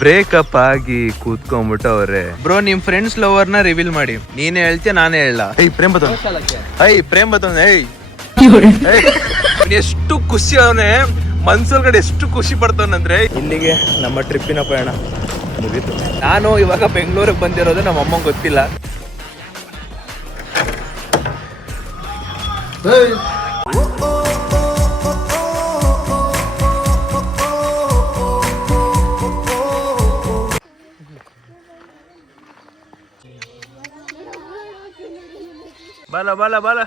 Breakup ಆಗಿ ಕೂತ್ಕೊಂಡ್ಬಿಟ್ಟವ್ರೆ. Bro ನಿಮ್ friends ಲವರ್ನ reveal ಮಾಡಿ. ನೀನೇ ಹೇಳ್ತೀಯ ನಾನೇ ಹೇಳ. ಪ್ರೇಮ್ ಬತ್ತೊಂದ್ ಎಷ್ಟು ಖುಷಿ ಅವನೇ ಮನ್ಸೊಳಗಡೆ ಎಷ್ಟು ಖುಷಿ ಪಡ್ತಾನಂದ್ರೆ. ಇಲ್ಲಿಗೆ ನಮ್ಮ ಟ್ರಿಪ್ಪಿನ ಪಯಣ ಮುಗೀತು. ನಾನು ಇವಾಗ ಬೆಂಗಳೂರಿಗೆ ಬಂದಿರೋದು ನಮ್ಮ ಅಮ್ಮಂಗೆ ಗೊತ್ತಿಲ್ಲ. ಬಾಲ ಬಾಲ ಬಾಲ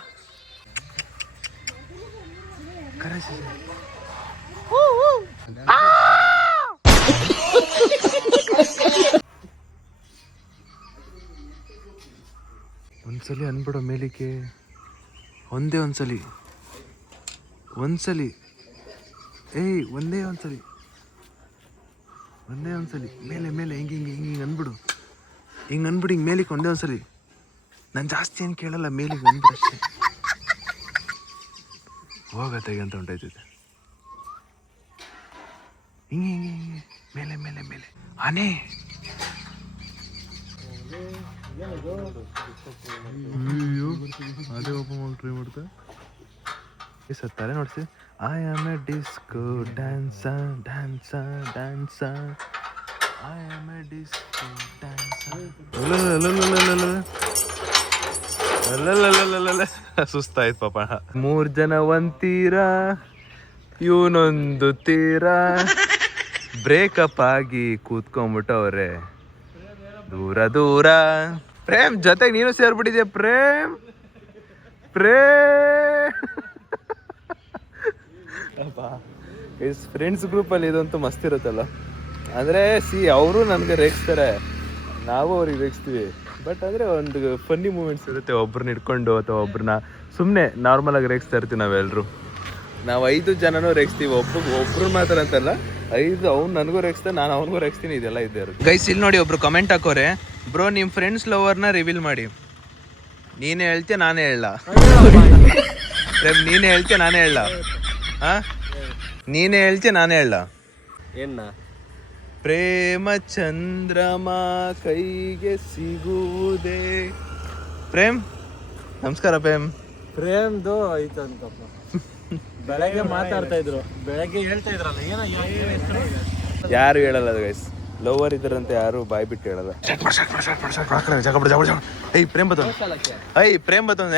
ಒಂದ್ಸಲಿ ಅನ್ಬಿಡೋ ಮೇಲಿಕೆ. ಒಂದೇ ಒಂದ್ಸಲಿ ಮೇಲೆ ಮೇಲೆ ಹಿಂಗೆ ಅನ್ಬಿಡು. ಹಿಂಗೆ ಮೇಲಿಕ್ಕೆ ಒಂದೇ ಒಂದ್ಸಲಿ. ನಾನು ಜಾಸ್ತಿ ಏನು ಕೇಳಲ್ಲ, ಮೇಲಿಗೆ ಅಂದ್ಬಿಡು ಅಷ್ಟೇ. ಹೋಗತ್ತಾಗೆ ಅಂತ ಹೊಂಟೈತೈತೆ. ಹಿಂಗೆ ಮೇಲೆ ಮೇಲೆ ಮೇಲೆ ಆನೆ. ಅದೇ ಓಪನ್ ಮಾಡಿ ಟ್ರೈ ಮಾಡ್ತಾ ಸತ್ತಾರೆ ನೋಡ್ಸಿ. I am a disco dancer dancer dancer, I am a disco dancer. ಸುಸ್ತಾಯ್ತು ಪಾಪ. 3 ಜನ ಒಂತೀರ, ಇವನೊಂದು ತೀರ. ಬ್ರೇಕಪ್ ಆಗಿ ಕೂತ್ಕೊಂಡ್ಬಿಟ್ಟವ್ರೆ ದೂರ ದೂರ. ಪ್ರೇಮ್ ಜೊತೆಗೆ ನೀನು ಸೇರ್ಬಿಟ್ಟಿದ್ಯಾ ಪ್ರೇಮ್. ಫ್ರೆಂಡ್ಸ್ ಗ್ರೂಪಲ್ಲಿ ಇದಂತೂ ಮಸ್ತ್ ಇರುತ್ತಲ್ಲ. ಅಂದರೆ ಅವರು ನನಗೆ ರೇಗಿಸ್ತಾರೆ, ನಾವು ಅವ್ರಿಗೆ ರೇಗಿಸ್ತೀವಿ. ಬಟ್ ಅಂದರೆ ಒಂದು ಫನ್ನಿ ಮೂಮೆಂಟ್ಸ್ ಇರುತ್ತೆ. ಒಬ್ರನ್ನ ಇಟ್ಕೊಂಡು ಅಥವಾ ಒಬ್ರನ್ನ ಸುಮ್ಮನೆ ನಾರ್ಮಲಾಗಿ ರೇಗಿಸ್ತಾ ಇರ್ತೀವಿ ನಾವೆಲ್ಲರೂ. ನಾವು 5 ಜನನೂ ರೇಗಿಸ್ತೀವಿ. ಒಬ್ರು ಮಾತ್ರ ಅಂತಲ್ಲ, 5. ಅವ್ನು ನನಗೂ ರೇಗಿಸ್ತಾನೆ, ನಾನು ಅವ್ನಿಗೂ ರೇಗಿಸ್ತೀನಿ. ಇದೆಲ್ಲ ಇದ್ದೇ ಇರುತ್ತೆ. ಗೈಸ್ ಇಲ್ಲಿ ನೋಡಿ, ಒಬ್ರು ಕಮೆಂಟ್ ಹಾಕೋರೆ, ಬ್ರೋ ನಿಮ್ಮ ಫ್ರೆಂಡ್ಸ್ ಲವರ್ನ ರಿವೀಲ್ ಮಾಡಿ. ನೀನೇ ಹೇಳ್ತೀಯ ನಾನೇ ಹೇಳ. ನೀನೇ ಹೇಳ್ತೀಯ ನಾನೇ ಹೇಳ. ನೀನೇ ಹೇಳ್ತೀಯ ನಾನೇ ಹೇಳ. ಏನ ಪ್ರೇಮ ಚಂದ್ರಮ ಕೈಗೆ ಸಿಗುವುದೇ. ಪ್ರೇಮ್ ನಮಸ್ಕಾರ. ಪ್ರೇಮ್ದು ಐತಂತಪ್ಪ. ಬೆಳಗ್ಗೆ ಮಾತಾಡ್ತಾ ಇದ್ರು, ಬೆಳಗ್ಗೆ ಹೇಳ್ತಾ ಇದ್ರಲ್ಲ, ಯಾರು ಹೇಳಲ್ಲ ಗೈಸ್. ಲವರ್ ಇದ್ರಂತೆ ಯಾರು ಬಾಯ್ ಬಿಟ್ಟು ಹೇಳಲ್ಲ. ಪ್ರೇಮ್ ಬತ್ತೊಂದ್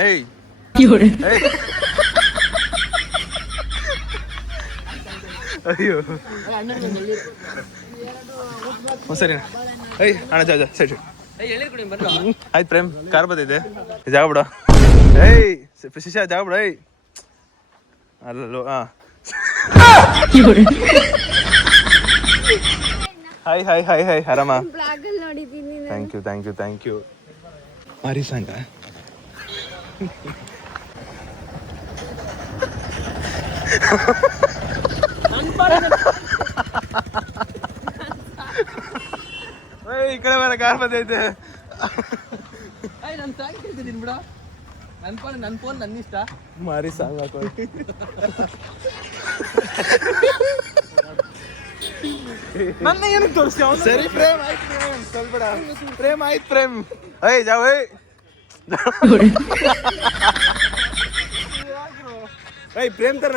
ಅಯ್ಯೋ ಸರಿ ಅಣ್ಣ ಸರಿ ಆಯ್ತು. ಪ್ರೇಮ್ ಕಾರ್ ಬತ್ತೈತೆ, ಜಾಗ ಬಿಡ. ಶಿಷ್ಯ ಜಾಗ ಬಿಡ. ಅಲ್ಲೋ ಹಾಯ್ ಆರಾಮ. Thank you. ಮಾರಿ ಸಾಂಗ ಈ ಕಡೆ ಬರ ಕಾರ್ ಬಂದೈತೆ. ನನ್ ಫೋನ್ ನನ್ನ ಇಷ್ಟ. ಮಾರಿ ಸಾಂಗ್ ಹಾಕೋ. ನನ್ನ ಏನು ತೋರಿಸ್ತೀವ? ಸರಿ ಪ್ರೇಮ್ ಆಯ್ತು. ಸ್ವಲ್ಪ ಪ್ರೇಮ್ ಆಯ್ತು. ಪ್ರೇಮ್ ಜಾವ ಪ್ರೇಮ್ ತರ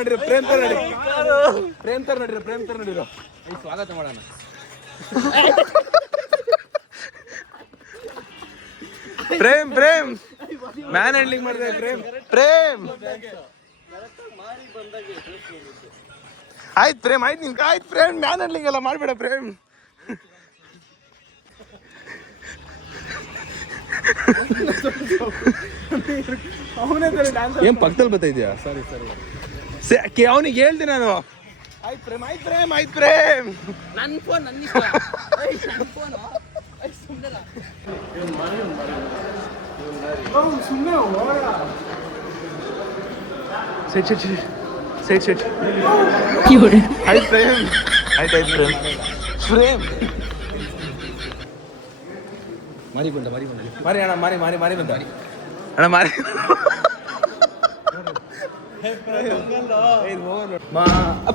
ನಡೀರೋ. ಸ್ವಾಗತ ಮಾಡೋಣ. ಪ್ರೇಮ್ ಮ್ಯಾನ್ ಹ್ಯಾಂಡ್ಲಿಂಗ್ ಮಾಡಿದೆ. ಪ್ರೇಮ್ ಆಯ್ತು. ಪ್ರೇಮ್ ಆಯ್ತು ನಿನ್ಗೆ ಆಯ್ತು. ಪ್ರೇಮ್ ಮ್ಯಾನ್ ಹ್ಯಾಂಡ್ಲಿಂಗ್ ಎಲ್ಲ ಮಾಡಬೇಡ. ಪ್ರೇಮ್ ಏನ್ ಪಕ್ಕದಲ್ಲಿ ಬರ್ತಾಯಿದ್ಯಾ? ಸರಿ ಅವನಿಗೆ ಹೇಳ್ತೀನಿ ನಾನು. ಆಯ್ತು ಪ್ರೇಮ್. ನನ್ನ ಫೋನ್ ನನ್ನ ಇಷ್ಟ. ಸೆಟ್ ಆಯ್ತು ಪ್ರೇಮ್. ಮಾರಿ ಬಂದ ಅಣ್ಣ ಮಾರಿ.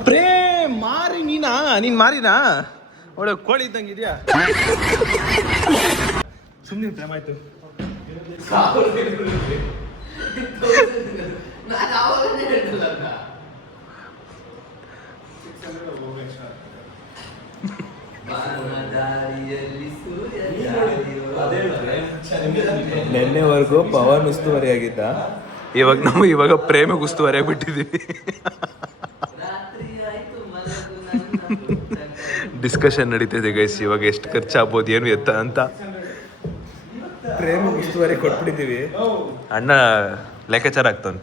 ಪ್ರೇಮ್ ಮಾರಿ ನೀನು ನೀನ್ ಮಾರಿನಾ ಒಳ್ಳೆ ಕೋಳಿ ಇದ್ದಂಗೆ ಇದೆಯಾ ಸುಮ್ಮನೆ ಪ್ರೇಮ ಆಯ್ತು ನೆನ್ನೆವರೆಗೂ ಪವನ್ ಉಸ್ತುವಾರಿ ಆಗಿದ್ದ ಇವಾಗ ಪ್ರೇಮಿಗೆ ಉಸ್ತುವಾರಿ ಆಗಿಬಿಟ್ಟಿದೀವಿ ಡಿಸ್ಕಷನ್ ನಡೀತಿದೆ ಗೈಸ್ ಇವಾಗ ಎಷ್ಟು ಖರ್ಚಾಗ್ಬೋದು ಏನು ಎತ್ತ ಅಂತ ಪ್ರೇಮಿಗೆ ಉಸ್ತುವಾರಿ ಕೊಟ್ಬಿಟ್ಟಿದೀವಿ ಅಣ್ಣ ಲೆಕ್ಕಾಚಾರ ಆಗ್ತಾನೆ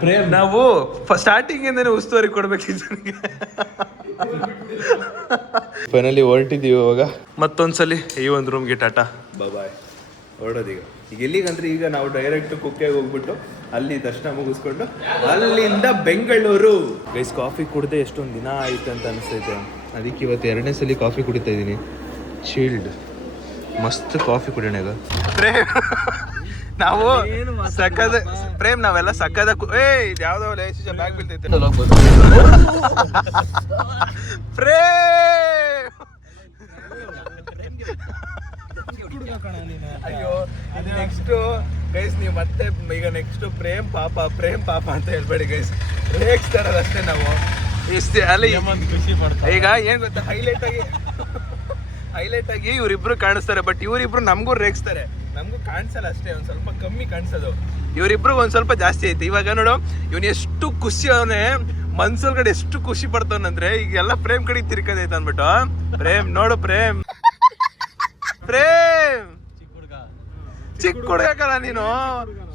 ಪ್ರೇಮ್ ನಾವು ಸ್ಟಾರ್ಟಿಂಗ್ ಇಂದಾನೆ ಉಸ್ತುವಾರಿ ಕೊಡ್ಬೇಕಿತ್ತು ಫೈನಲಿ ಹೊರಟಿದೀವಿ ಇವಾಗ ಮತ್ತೊಂದ್ಸಲಿ ಈ ಒಂದು ರೂಮ್ಗೆ ಟಾಟಾ ಬಾಯ್ ಹೊರಡೋದೀಗ ಈಗ ಎಲ್ಲಿಗಂದ್ರೆ ಈಗ ನಾವು ಡೈರೆಕ್ಟ್ ಕುಕ್ಕೆಗೆ ಹೋಗ್ಬಿಟ್ಟು ಅಲ್ಲಿ ದರ್ಶನ ಮುಗಿಸ್ಕೊಂಡು ಅಲ್ಲಿಂದ ಬೆಂಗಳೂರು ಗೈಸ್ ಕಾಫಿ ಕುಡ್ದೆ ಎಷ್ಟೊಂದು ದಿನ ಆಯ್ತು ಅಂತ ಅನಿಸ್ತೈತೆ ಅದಕ್ಕೆ ಇವತ್ತು 2ನೇ ಸಲ ಕಾಫಿ ಕುಡಿತಾ ಇದ್ದೀನಿ ಚೀಲ್ಡ್ ಮಸ್ತ್ ಕಾಫಿ ಕುಡಿಯೋಣ ಈಗ ಪ್ರೇಮ್ ನಾವು ಸಕ್ಕದ ಪ್ರೇಮ್ ನಾವೆಲ್ಲ ಸಕ್ಕದ ಯಾವ್ದೋ ಬ್ಯಾಗ್ ಬೀಳ್ತೈತೆ ಪ್ರೇಮ್ ಅಯ್ಯೋ ನೆಕ್ಸ್ಟ್ ಗೈಸ್ ನೀವು ಮತ್ತೆ ಈಗ ನೆಕ್ಸ್ಟ್ ಪ್ರೇಮ್ ಪಾಪ ಅಂತ ಹೇಳ್ಬೇಡಿ ಗೈಸ್ ರೇಗಿಸ್ತಾರಲ್ಲ ಅಷ್ಟೇ ನಾವು ಇಷ್ಟೇ ಅಲ್ಲಿ ಈಗ ಏನ್ ಗೊತ್ತಾ ಹೈಲೈಟ್ ಆಗಿ ಇವ್ರಿಬ್ರು ಕಾಣಿಸ್ತಾರೆ ಬಟ್ ಇವರಿಬ್ರು ನಮಗೂ ರೇಗಿಸ್ತಾರೆ ನಮಗೂ ಕಾಣಿಸಲ್ಲ ಅಷ್ಟೇ ಒಂದ್ ಸ್ವಲ್ಪ ಕಮ್ಮಿ ಕಾಣಿಸೋದು ಇವರಿಬ್ರು ಒಂದ್ ಸ್ವಲ್ಪ ಜಾಸ್ತಿ ಐತೆ ಇವಾಗ ನೋಡು ಇವನು ಎಷ್ಟು ಖುಷಿ ಅವನೇ ಮನ್ಸೊಳಗಡೆ ಎಷ್ಟು ಖುಷಿ ಪಡ್ತಾನಂದ್ರೆ ಈಗ ಎಲ್ಲ ಪ್ರೇಮ್ ಕಡೆ ತಿರ್ಕದೈತೆ ಅಂದ್ಬಿಟ್ಟು ಪ್ರೇಮ್ ನೋಡು ಪ್ರೇಮ್ ಚಿಕ್ಕ ಹುಡುಗಲ್ಲ ನೀನು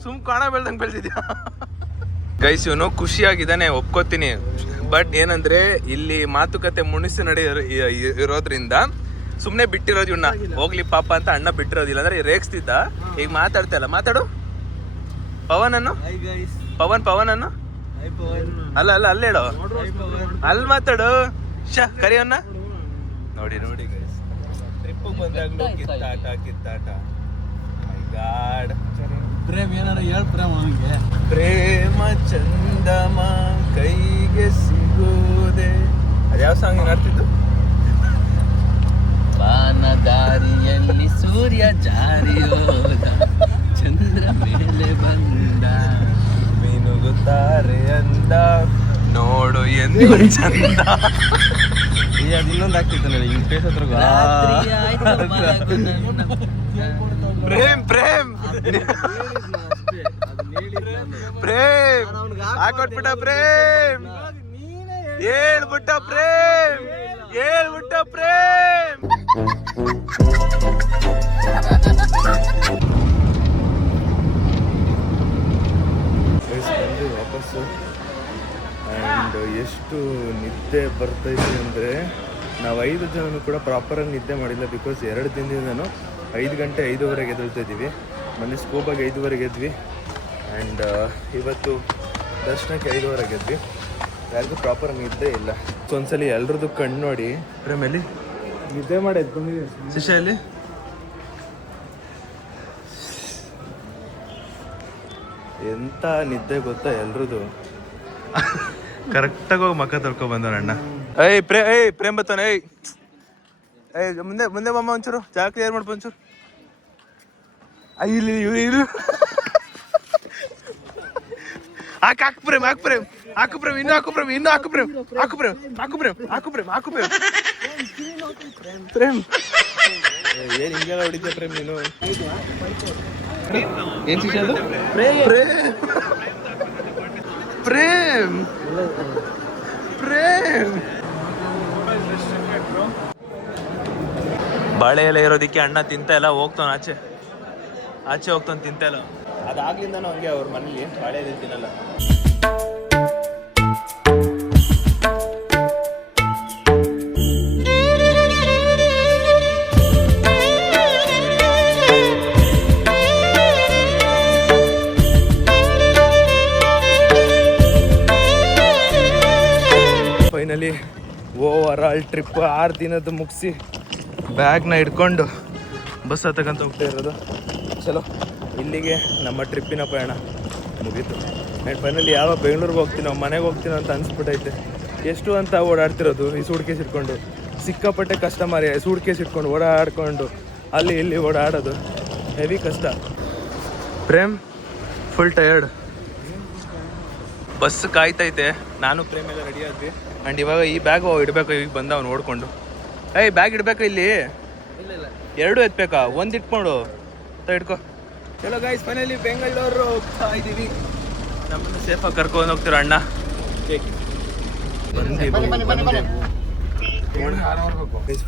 ಸುಮ್ ಕಾಣ ಬೆಳ್ದಂಗ್ ಬೆಳ್ದಿದ್ಯಾ ಗೈಸ್ ಇವನು ಖುಷಿಯಾಗಿದ್ದಾನೆ ಒಪ್ಕೋತೀನಿ ಬಟ್ ಏನಂದ್ರೆ ಇಲ್ಲಿ ಮಾತುಕತೆ ಮುನಿಸು ಇರೋದ್ರಿಂದ ಸುಮ್ನೆ ಬಿಟ್ಟಿರೋದು ಇವನ್ನ ಹೋಗ್ಲಿ ಪಾಪ ಅಂತ ಅಣ್ಣ ಬಿಟ್ಟಿರೋದಿಲ್ಲ ಅಂದ್ರೆ ರೇಗಿಸ್ತಿದ್ದ ಈಗ ಮಾತಾಡ್ತಾ ಮಾತಾಡು ಪವನ್ ಅನ್ನು ಅಲ್ಲ ಅಲ್ಲ ಹೇಳು ಅಲ್ಲಿ ಮಾತಾಡು ಕರಿಯನ್ನ ನೋಡಿ ಟ್ರಿಪ್ ಬಂದಾಗ್ಲೂ ಕಿತ್ತಾಟ ಗಾಡ್ ಪ್ರೇಮ್ ಏನಾರ ಹೇಳ್ ಪ್ರೇಮ್ ಅವನಿಗೆ ಪ್ರೇಮ ಚಂದಮ ಕೈಗೆ ಸಿಗೋದೆ ಅದ್ಯಾವ ಸಾಂಗ್ ಏನಾಡ್ತಿದ್ದು ಬಾನದಾರಿಯಲ್ಲಿ ಸೂರ್ಯ ಜಾರಿ ಹೋದ ಚಂದ್ರ ಮೇಲೆ ಬಂದ ಮಿನುಗುತ್ತಾರೆ ಅಂದ ನೋಡು ಎಂದು ಚಂದ ಅದು ಇನ್ನೊಂದು ಆಗ್ತಿತ್ತು ನೋಡಿ ಹಿಂಗ್ ಫೇಸ್ ಹತ್ರ ಪ್ರೇಮ್ ಹಾಕೊಟ್ಬಿಟ್ಟ ಪ್ರೇಮ್ ಹೇಳ್ಬಿಟ್ಟ ಪ್ರೇಮ್ ವಾಪಸ್ಸು ಆ್ಯಂಡ್ ಎಷ್ಟು ನಿದ್ದೆ ಬರ್ತೈತೆ ಅಂದರೆ ನಾವು 5 ಜನನು ಕೂಡ ಪ್ರಾಪರಾಗಿ ನಿದ್ದೆ ಮಾಡಿಲ್ಲ ಬಿಕಾಸ್ 2 ದಿನದಿಂದನೂ 5 ಗಂಟೆ 5:15 ಎದ್ದೇಳ್ತಾ ಇದ್ದೀವಿ ಮೊನ್ನೆ ಸ್ಕೂಬಾಗಿ 5:15 ಎದ್ವಿ ಆ್ಯಂಡ್ ಇವತ್ತು ದರ್ಶನಕ್ಕೆ 5:15 ಎದ್ವಿ ಯಾರಿಗೂ ಪ್ರಾಪರ್ ನಿದ್ದೆ ಇಲ್ಲ ಸೊ ಒಂದ್ಸಲಿ ಎಲ್ರದ್ದು ಕಣ್ಣು ನೋಡಿ ಪ್ರೇಮಲ್ಲಿ ನಿದ್ದೆ ಮಾಡಿ ಎದ್ಕೊಂಡಿದ್ದೀನಿ ಶಿಶಾಲಿ ಎಂತ ನಿದ್ದೆ ಗೊತ್ತಾ ಎಲ್ರದ್ದು ಕರೆಕ್ಟಾಗಿ ಹೋಗಿ ಮಕ್ಕ ತೊಳ್ಕೊ ಬಂದವಣ್ಣ ಪ್ರೇಮ್ ಬತ್ತಾನೆ ಮುಂದೆ ಬಮ್ಮ ಒಂಚೂರು ಜಾಗ ಕ್ಲಿಯರ್ ಮಾಡ್ಬೋ ಒಂಚೂರು ಇಲ್ಲಿ ಹಾಕು ಪ್ರೇಮ್ ಇನ್ನು ಪ್ರೇಮ್ ಏನ್ ಹಿಂಗೆಲ್ಲ ಹೊಡಿದ್ಯಾ ಪ್ರೇಮ್ ನೀನು ಏನ್ ಶಿಕ್ಷೆ ಅದು ಪ್ರೇಮ್ ಬಾಳೆ ಎಲೆ ಇರೋದಕ್ಕೆ ಅಣ್ಣ ತಿಂತ ಇಲ್ಲ ಹೋಗ್ತಾನ ಆಚೆ ಹೋಗ್ತಾನೆ ತಿಂತ ಇಲ್ಲ ಅದಾಗ್ಲಿಂದ ಹಂಗೆ ಅವ್ರ ಮನೇಲಿ ಬಾಳೆ ಎಲೆ ತಿನ್ನಲ್ಲ ಫೈನಲಿ ಓವರ್ ಆಲ್ ಟ್ರಿಪ್ 6 ದಿನದ್ದು ಮುಗಿಸಿ ಬ್ಯಾಗ್ನ ಹಿಡ್ಕೊಂಡು ಬಸ್ ಹತ್ತಕ್ಕಂತ ಹೋಗ್ತಾ ಇರೋದು. ಚಲೋ, ಇಲ್ಲಿಗೆ ನಮ್ಮ ಟ್ರಿಪ್ಪಿನ ಪಯಣ ಮುಗೀತು. ಆ್ಯಂಡ್ ಫೈನಲಿ ಯಾವ ಬೆಂಗಳೂರಿಗೆ ಹೋಗ್ತೀನೋ ಮನೆಗೆ ಹೋಗ್ತೀನೋ ಅಂತ ಅನಿಸ್ಬಿಟ್ಟೈತೆ. ಎಷ್ಟು ಅಂತ ಓಡಾಡ್ತಿರೋದು ಈ ಸೂಟ್ ಕೇಸ್ ಇಟ್ಕೊಂಡು. ಸಿಕ್ಕಾಪಟ್ಟೆ ಕಷ್ಟ ಮಾರಿ ಸೂಟ್ ಕೇಸ್ ಇಟ್ಕೊಂಡು ಓಡಾಡ್ಕೊಂಡು ಅಲ್ಲಿ ಇಲ್ಲಿ ಓಡಾಡೋದು ಹೆವಿ ಕಷ್ಟ. Prem full tired. ಬಸ್ ಕಾಯ್ತೈತೆ, ನಾನು ಪ್ರೇಮ್ ಎಲ್ಲ ರೆಡಿ ಆದ್ವಿ. ಆ್ಯಂಡ್ ಇವಾಗ ಈ ಬ್ಯಾಗು ಇಡಬೇಕು. ಈಗ ಬಂದ ಅವ್ನು ನೋಡ್ಕೊಂಡು ಬ್ಯಾಗ್ ಇಡಬೇಕು ಇಲ್ಲಿ. ಎರಡು ಎತ್ಬೇಕಾ? ಒಂದು ಇಟ್ಕೊಂಡು ಇಟ್ಕೋ. ಚಲೋ ಗೈಸ್, ಫೈನಲಿ ಬೆಂಗಳೂರು ಹೋಗ್ತಾ ಇದ್ದೀವಿ. ನಮ್ಮನ್ನು ಸೇಫಾಗಿ ಕರ್ಕೊಂಡು ಹೋಗ್ತೀರ ಅಣ್ಣ.